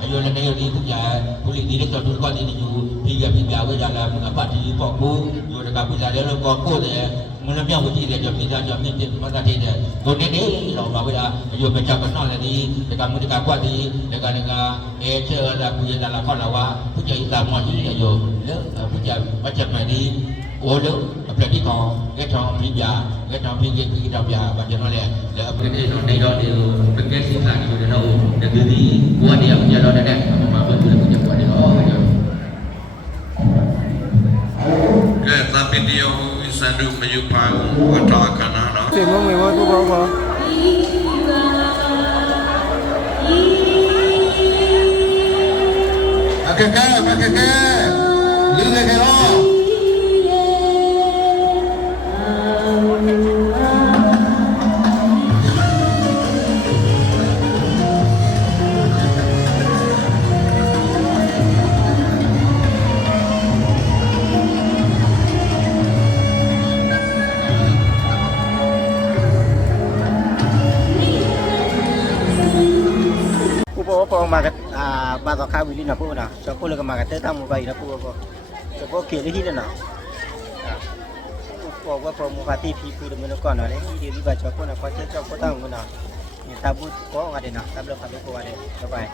အယောလည်းနေရဒီပူဇော်ဘူးလီဒီလည်းတော့ကွာဒီညူပြီးပြဝေးကြလာမှာပတ်တီပေါ့ကိုယောတကပူဇော်တယ်လို့ကိုတယ်မနပြောင်းကြည့်တယ်ကြပြကြမြင့်ပြမတတ်တဲ့ကိုနေနေတော့ဘာဝေးအယောမချကနော်လည်းဒီကမုဒကကွာဒီကအဲချေလာပူဇော်လာခေါ်လာဝပူဇော်တာမော်ကြီးအယောလေပူဇော်မချက်မဒီโอ้ลูအပလက်ဒီကောင်လက်ထောင်ပြီးပြလက်ထောင်ပြီးကြီးတော့ပြဘာကျွန်တော်လဲလက်အပလက်ဒီတော့နေတော့ဒီပကက်စီခါဒီတော့တကယ်ဒီဘဝတရားကြတော့တဲ့မှာဘယ်လိုလဲဘဝတရားကဲသပိတယောစန္ဒုမယုပါဝတ္တခဏနော် စေမမေဝသူဘောဘော မကကလူစကတော့ po magat bato ka wili na po na so po laga magat ta mo bay na po po so po ke hi na po po mo ka ti pi pu de mo ko na le hi di ba cho po na ko che cho po ta mo na ni tabu ko ga de na tablo ka po ga de bye bye